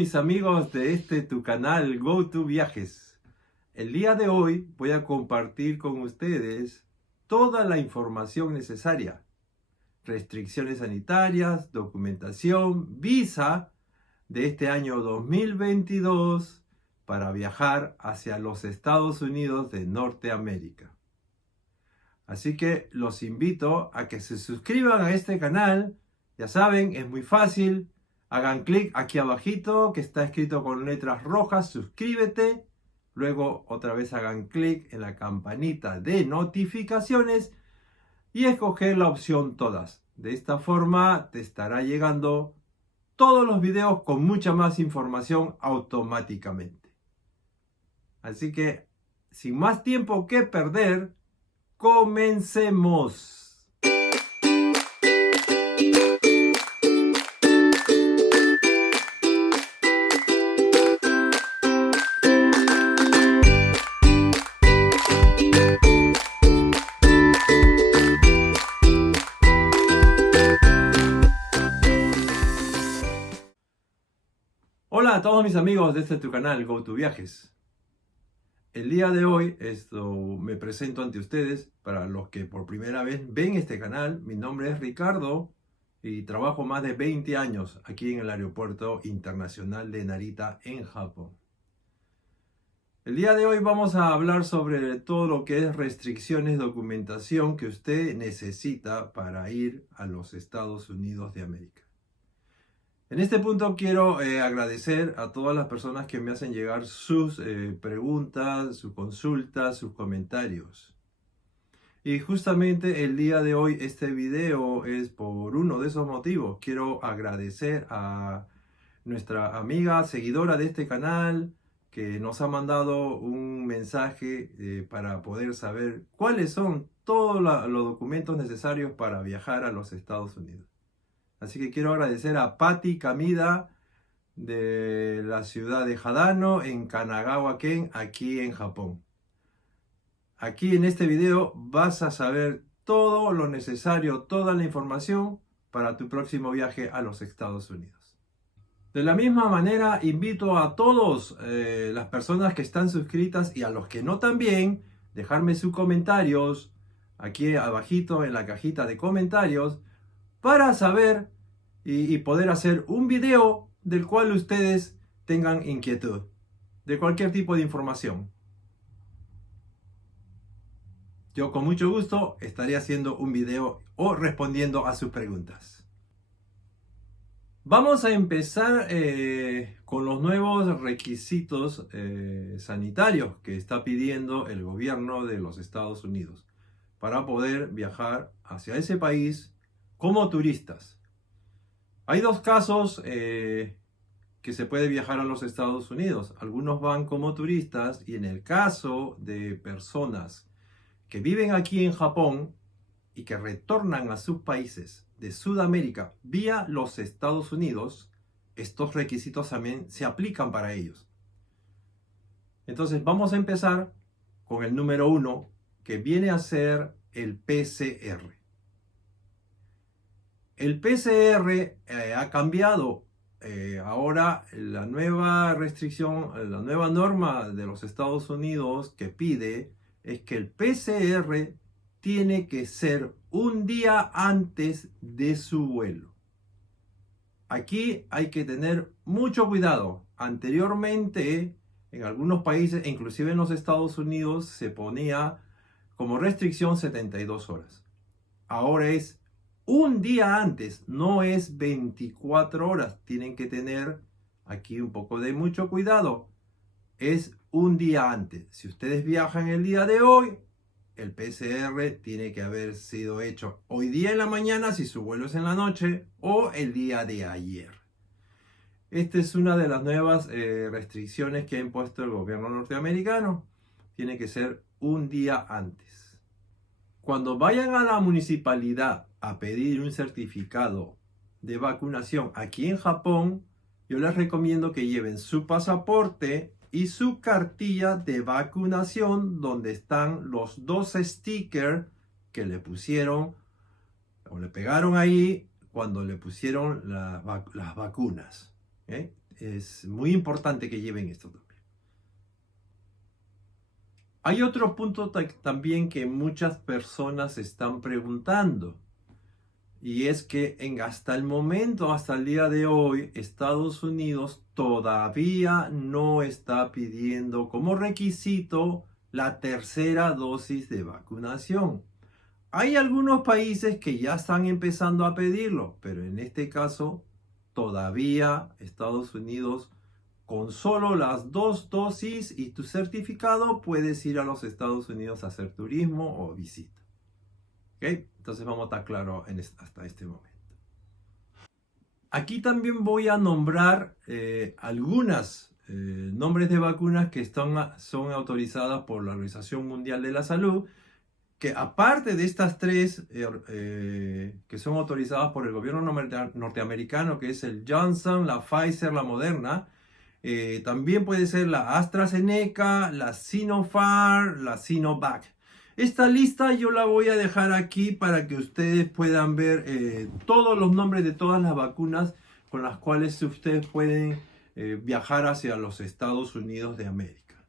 mis amigos de tu canal GoToViajes. El día de hoy voy a compartir con ustedes toda la información necesaria. Restricciones sanitarias, documentación, visa de este año 2022 para viajar hacia los Estados Unidos de Norteamérica. Así que los invito a que se suscriban a este canal. Ya saben, es muy fácil. Hagan clic aquí abajito que está escrito con letras rojas, suscríbete. Luego otra vez hagan clic en la campanita de notificaciones y escoger la opción todas. De esta forma te estará llegando todos los videos con mucha más información automáticamente. Así que sin más tiempo que perder, comencemos. Hola a todos mis amigos de tu canal GoToViajes. El día de hoy me presento ante ustedes. Para los que por primera vez ven este canal, mi nombre es Ricardo y trabajo más de 20 años aquí en el Aeropuerto Internacional de Narita en Japón. El día de hoy vamos a hablar sobre todo lo que es restricciones, documentación que usted necesita para ir a los Estados Unidos de América. En este punto quiero agradecer a todas las personas que me hacen llegar sus preguntas, sus consultas, sus comentarios. Y justamente el día de hoy este video es por uno de esos motivos. Quiero agradecer a nuestra amiga seguidora de este canal que nos ha mandado un mensaje para poder saber cuáles son todos los documentos necesarios para viajar a los Estados Unidos. Así que quiero agradecer a Patti Kamida de la ciudad de Hadano en Kanagawa-ken, aquí en Japón. Aquí en este video vas a saber todo lo necesario, toda la información para tu próximo viaje a los Estados Unidos. De la misma manera, invito a todas las personas que están suscritas y a los que no también, dejarme sus comentarios aquí abajito en la cajita de comentarios para saber y poder hacer un video del cual ustedes tengan inquietud de cualquier tipo de información. Yo con mucho gusto estaré haciendo un video o respondiendo a sus preguntas. Vamos a empezar con los nuevos requisitos sanitarios que está pidiendo el gobierno de los Estados Unidos para poder viajar hacia ese país como turistas. Hay dos casos que se puede viajar a los Estados Unidos. Algunos van como turistas y en el caso de personas que viven aquí en Japón y que retornan a sus países de Sudamérica vía los Estados Unidos, estos requisitos también se aplican para ellos. Entonces vamos a empezar con el número 1, que viene a ser el PCR. El PCR ha cambiado. Ahora la nueva restricción, la nueva norma de los Estados Unidos que pide es que el PCR tiene que ser un día antes de su vuelo. Aquí hay que tener mucho cuidado. Anteriormente, en algunos países, inclusive en los Estados Unidos, se ponía como restricción 72 horas. Ahora es un día antes, no es 24 horas. Tienen que tener aquí un poco de mucho cuidado. Es un día antes. Si ustedes viajan el día de hoy, el PCR tiene que haber sido hecho hoy día en la mañana si su vuelo es en la noche o el día de ayer. Esta es una de las nuevas restricciones que ha impuesto el gobierno norteamericano. Tiene que ser un día antes. Cuando vayan a la municipalidad a pedir un certificado de vacunación aquí en Japón, yo les recomiendo que lleven su pasaporte y su cartilla de vacunación donde están los dos stickers que le pusieron o le pegaron ahí cuando le pusieron las vacunas. es muy importante que lleven esto también. Hay otro punto también que muchas personas están preguntando. Y es que hasta el momento, hasta el día de hoy, Estados Unidos todavía no está pidiendo como requisito la tercera dosis de vacunación. Hay algunos países que ya están empezando a pedirlo, pero en este caso todavía Estados Unidos, con solo las 2 dosis y tu certificado, puedes ir a los Estados Unidos a hacer turismo o visita. ¿Ok? Entonces vamos a estar claros hasta este momento. Aquí también voy a nombrar algunas nombres de vacunas que son autorizadas por la Organización Mundial de la Salud, que aparte de estas 3 que son autorizadas por el gobierno norteamericano, que es el Johnson, la Pfizer, la Moderna, también puede ser la AstraZeneca, la Sinopharm, la Sinovac. Esta lista yo la voy a dejar aquí para que ustedes puedan ver todos los nombres de todas las vacunas con las cuales ustedes pueden viajar hacia los Estados Unidos de América.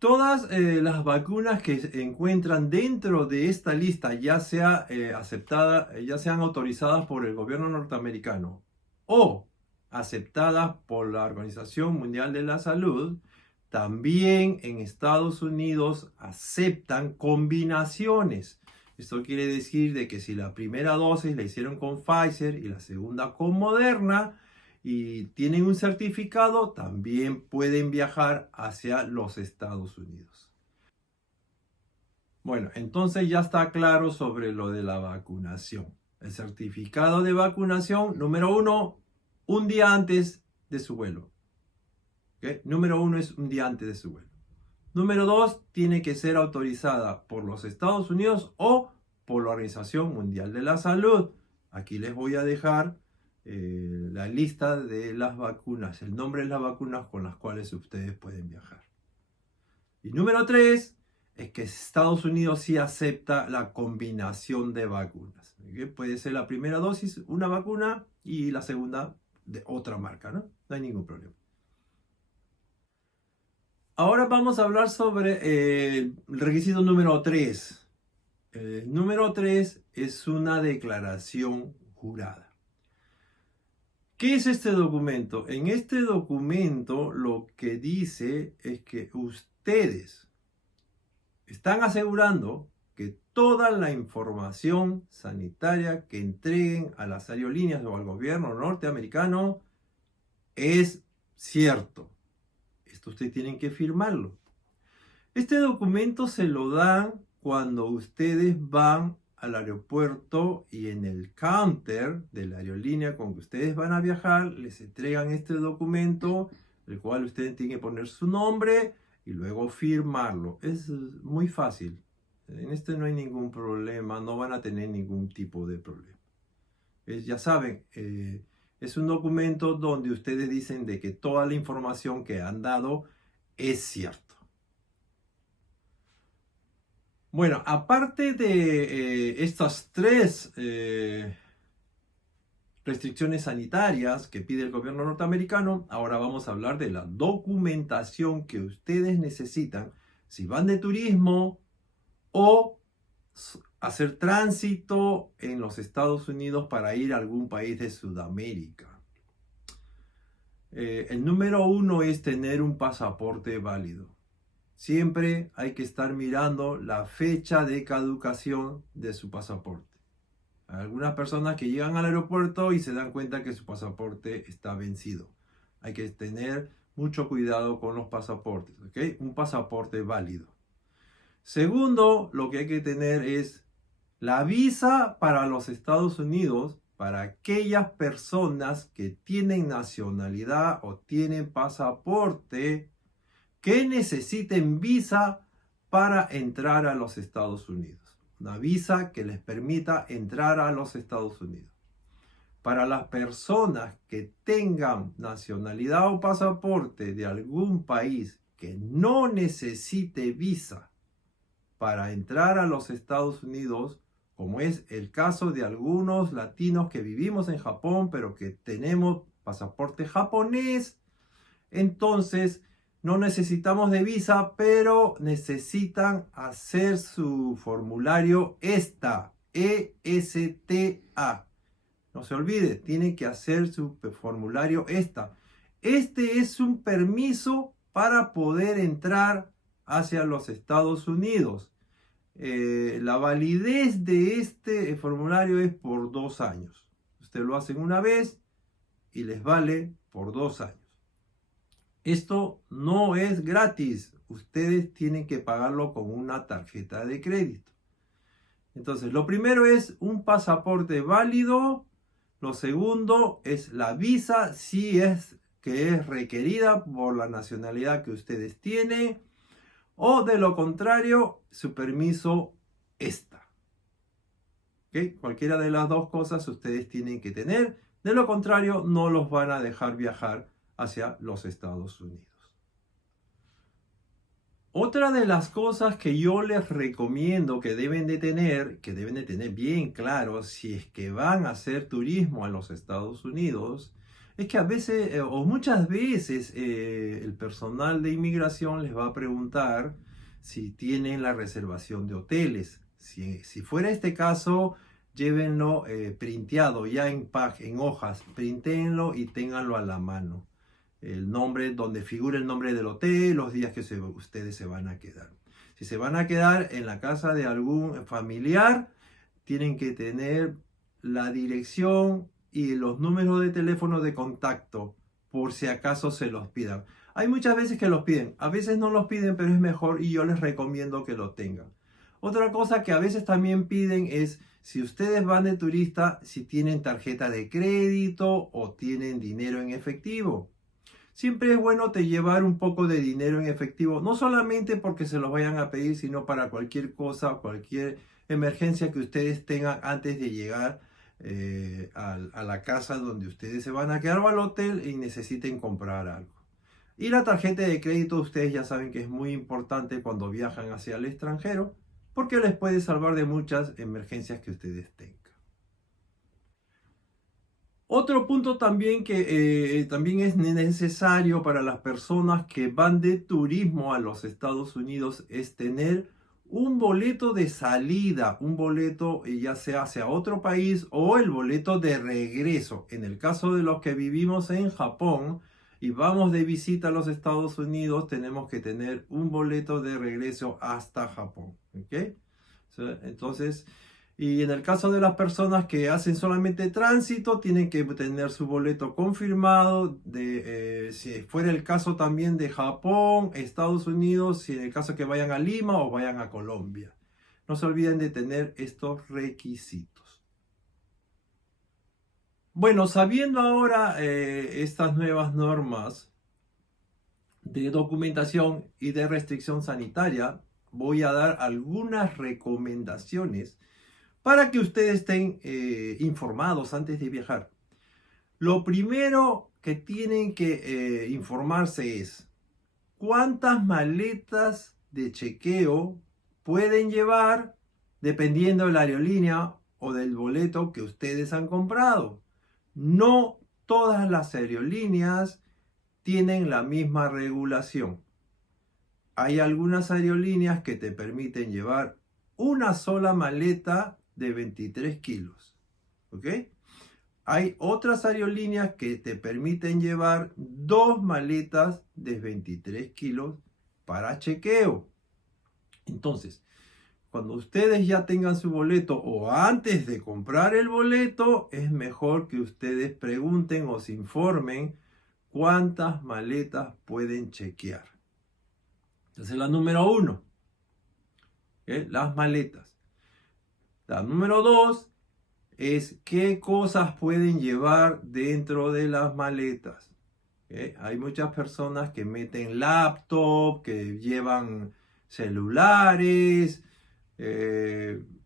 Todas las vacunas que se encuentran dentro de esta lista, ya sea ya sean autorizadas por el gobierno norteamericano o aceptadas por la Organización Mundial de la Salud, también en Estados Unidos aceptan combinaciones. Esto quiere decir de que si la primera dosis la hicieron con Pfizer y la segunda con Moderna y tienen un certificado, también pueden viajar hacia los Estados Unidos. Bueno, entonces ya está claro sobre lo de la vacunación. El certificado de vacunación, número 1, un día antes de su vuelo. ¿Okay? Número 1 es un día antes de su vuelo. Número 2, tiene que ser autorizada por los Estados Unidos o por la Organización Mundial de la Salud. Aquí les voy a dejar la lista de las vacunas, el nombre de las vacunas con las cuales ustedes pueden viajar. Y número 3 es que Estados Unidos sí acepta la combinación de vacunas. ¿Okay? Puede ser la primera dosis una vacuna y la segunda de otra marca, ¿no? No hay ningún problema. Ahora vamos a hablar sobre el requisito número 3. El número 3 es una declaración jurada. ¿Qué es este documento? En este documento lo que dice es que ustedes están asegurando que toda la información sanitaria que entreguen a las aerolíneas o al gobierno norteamericano es cierto. Esto ustedes tienen que firmarlo. Este documento se lo dan cuando ustedes van al aeropuerto y en el counter de la aerolínea con que ustedes van a viajar, les entregan este documento, el cual ustedes tienen que poner su nombre y luego firmarlo. Es muy fácil. En este no hay ningún problema, no van a tener ningún tipo de problema. Ya saben, es un documento donde ustedes dicen de que toda la información que han dado es cierta. Bueno, aparte de estas 3 restricciones sanitarias que pide el gobierno norteamericano, ahora vamos a hablar de la documentación que ustedes necesitan si van de turismo o hacer tránsito en los Estados Unidos para ir a algún país de Sudamérica. El número 1 es tener un pasaporte válido. Siempre hay que estar mirando la fecha de caducación de su pasaporte. Hay algunas personas que llegan al aeropuerto y se dan cuenta que su pasaporte está vencido. Hay que tener mucho cuidado con los pasaportes, ¿ok? Un pasaporte válido. Segundo, lo que hay que tener es la visa para los Estados Unidos para aquellas personas que tienen nacionalidad o tienen pasaporte que necesiten visa para entrar a los Estados Unidos. Una visa que les permita entrar a los Estados Unidos. Para las personas que tengan nacionalidad o pasaporte de algún país que no necesite visa para entrar a los Estados Unidos, como es el caso de algunos latinos que vivimos en Japón, pero que tenemos pasaporte japonés, entonces no necesitamos de visa, pero necesitan hacer su formulario ESTA, ESTA. No se olvide, tienen que hacer su formulario ESTA. Este es un permiso para poder entrar hacia los Estados Unidos. La validez de este formulario es por 2 años. Usted lo hacen una vez y les vale por 2 años. Esto no es gratis. Ustedes tienen que pagarlo con una tarjeta de crédito. Entonces, lo primero es un pasaporte válido. Lo segundo es la visa, si es que es requerida por la nacionalidad que ustedes tienen. O de lo contrario, su permiso ESTA. ¿Okay? Cualquiera de las dos cosas ustedes tienen que tener. De lo contrario, no los van a dejar viajar hacia los Estados Unidos. Otra de las cosas que yo les recomiendo que deben de tener bien claro si es que van a hacer turismo a los Estados Unidos, es que a veces o muchas veces el personal de inmigración les va a preguntar si tienen la reservación de hoteles. Si fuera este caso, llévenlo printeado ya en hojas, printéenlo y ténganlo a la mano. El nombre, donde figura el nombre del hotel, los días que ustedes se van a quedar. Si se van a quedar en la casa de algún familiar, tienen que tener la dirección y los números de teléfono de contacto, por si acaso se los pidan. Hay muchas veces que los piden, a veces no los piden, pero es mejor y yo les recomiendo que lo tengan. Otra cosa que a veces también piden es, si ustedes van de turista, si tienen tarjeta de crédito o tienen dinero en efectivo. Siempre es bueno llevar un poco de dinero en efectivo, no solamente porque se los vayan a pedir, sino para cualquier cosa, cualquier emergencia que ustedes tengan antes de llegar a la casa donde ustedes se van a quedar o al hotel y necesiten comprar algo. Y la tarjeta de crédito, ustedes ya saben que es muy importante cuando viajan hacia el extranjero, porque les puede salvar de muchas emergencias que ustedes tengan. Otro punto también que también es necesario para las personas que van de turismo a los Estados Unidos es tener un boleto de salida, un boleto ya sea hacia otro país o el boleto de regreso. En el caso de los que vivimos en Japón y vamos de visita a los Estados Unidos, tenemos que tener un boleto de regreso hasta Japón. ¿Okay? Entonces, y en el caso de las personas que hacen solamente tránsito, tienen que tener su boleto confirmado, si fuera el caso también de Japón, Estados Unidos, si en el caso que vayan a Lima o vayan a Colombia. No se olviden de tener estos requisitos. Bueno, sabiendo ahora estas nuevas normas de documentación y de restricción sanitaria, voy a dar algunas recomendaciones para que ustedes estén informados antes de viajar. Lo primero que tienen que informarse es cuántas maletas de chequeo pueden llevar dependiendo de la aerolínea o del boleto que ustedes han comprado. No todas las aerolíneas tienen la misma regulación. Hay algunas aerolíneas que te permiten llevar una sola maleta de 23 kilos. ¿Ok? Hay otras aerolíneas que te permiten llevar 2 maletas de 23 kilos para chequeo. Entonces, cuando ustedes ya tengan su boleto o antes de comprar el boleto, es mejor que ustedes pregunten o se informen cuántas maletas pueden chequear. Entonces, la número 1, las maletas. La número 2 es qué cosas pueden llevar dentro de las maletas. Hay muchas personas que meten laptop, que llevan celulares,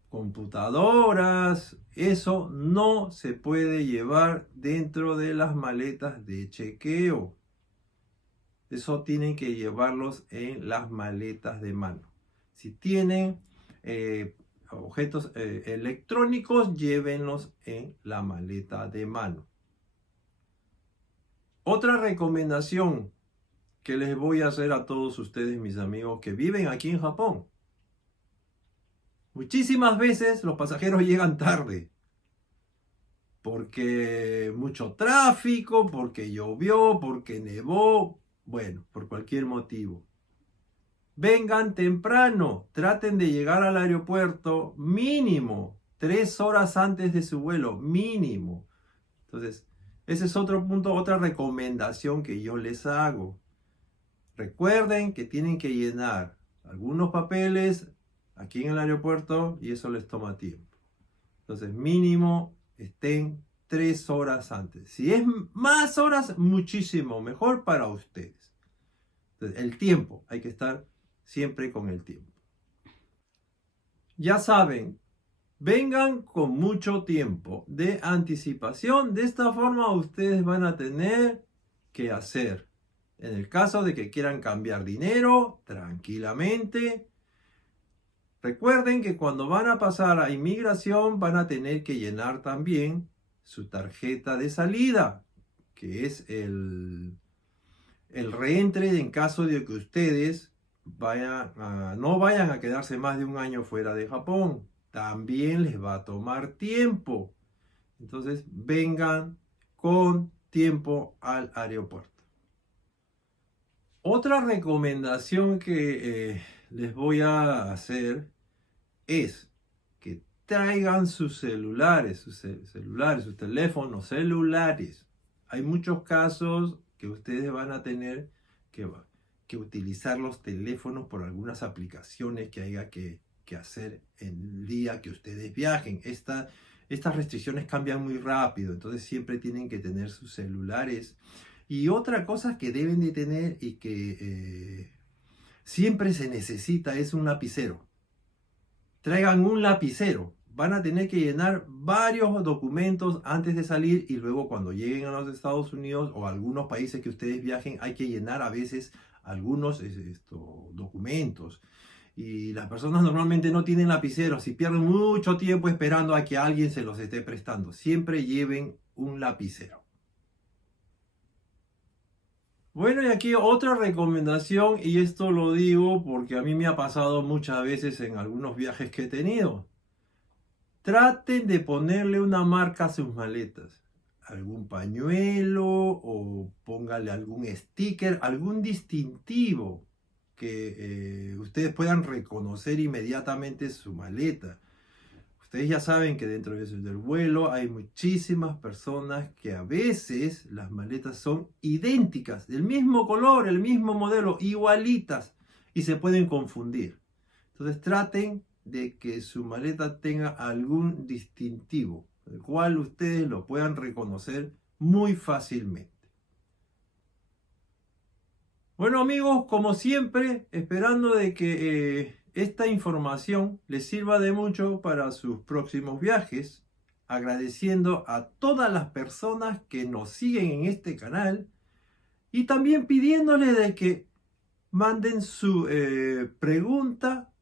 computadoras. Eso no se puede llevar dentro de las maletas de chequeo. Eso tienen que llevarlos en las maletas de mano. Si tienen objetos electrónicos, llévenlos en la maleta de mano. Otra recomendación que les voy a hacer a todos ustedes, mis amigos, que viven aquí en Japón. Muchísimas veces los pasajeros llegan tarde. Porque mucho tráfico, porque llovió, porque nevó, bueno, por cualquier motivo. Vengan temprano, traten de llegar al aeropuerto mínimo 3 horas antes de su vuelo, mínimo. Entonces, ese es otro punto, otra recomendación que yo les hago. Recuerden que tienen que llenar algunos papeles aquí en el aeropuerto y eso les toma tiempo. Entonces, mínimo estén 3 horas antes. Si es más horas, muchísimo mejor para ustedes. Entonces, el tiempo, hay que estar siempre con el tiempo. Ya saben, vengan con mucho tiempo de anticipación. De esta forma ustedes van a tener que hacer. En el caso de que quieran cambiar dinero, tranquilamente. Recuerden que cuando van a pasar a inmigración van a tener que llenar también su tarjeta de salida, que es el reentre en caso de que ustedes no vayan a quedarse más de un año fuera de Japón. También les va a tomar tiempo. Entonces vengan con tiempo al aeropuerto. Otra recomendación que les voy a hacer es que traigan sus celulares, sus teléfonos celulares. Hay muchos casos que ustedes van a tener que utilizar los teléfonos por algunas aplicaciones que haya que hacer en el día que ustedes viajen. Estas restricciones cambian muy rápido, entonces siempre tienen que tener sus celulares. Y otra cosa que deben de tener y que siempre se necesita es un lapicero. Traigan un lapicero. Van a tener que llenar varios documentos antes de salir y luego cuando lleguen a los Estados Unidos o a algunos países que ustedes viajen hay que llenar a veces algunos documentos. Y las personas normalmente no tienen lapiceros y pierden mucho tiempo esperando a que alguien se los esté prestando. Siempre lleven un lapicero. Bueno, y aquí otra recomendación, y esto lo digo porque a mí me ha pasado muchas veces en algunos viajes que he tenido. Traten de ponerle una marca a sus maletas. Algún pañuelo o póngale algún sticker, algún distintivo que ustedes puedan reconocer inmediatamente su maleta. Ustedes ya saben que dentro del vuelo hay muchísimas personas que a veces las maletas son idénticas, del mismo color, el mismo modelo, igualitas y se pueden confundir. Entonces traten de que su maleta tenga algún distintivo, el cual ustedes lo puedan reconocer muy fácilmente. Bueno amigos, como siempre, esperando de que esta información les sirva de mucho para sus próximos viajes, agradeciendo a todas las personas que nos siguen en este canal y también pidiéndoles de que manden su pregunta,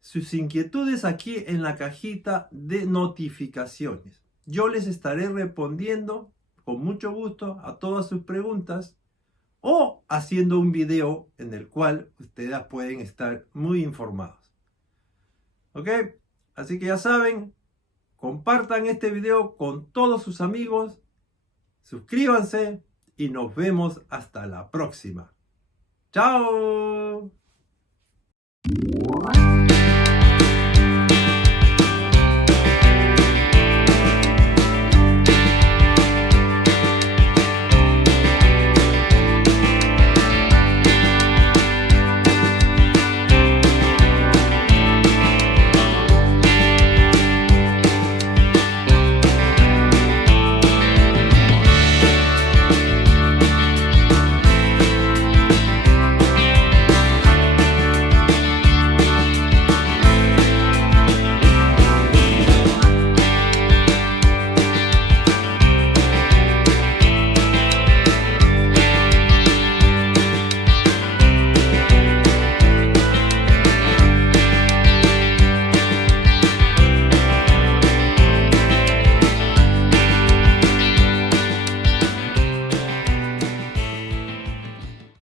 sus inquietudes aquí en la cajita de notificaciones. Yo les estaré respondiendo con mucho gusto a todas sus preguntas o haciendo un video en el cual ustedes pueden estar muy informados. ¿Ok? Así que ya saben, compartan este video con todos sus amigos, suscríbanse y nos vemos hasta la próxima. ¡Chao!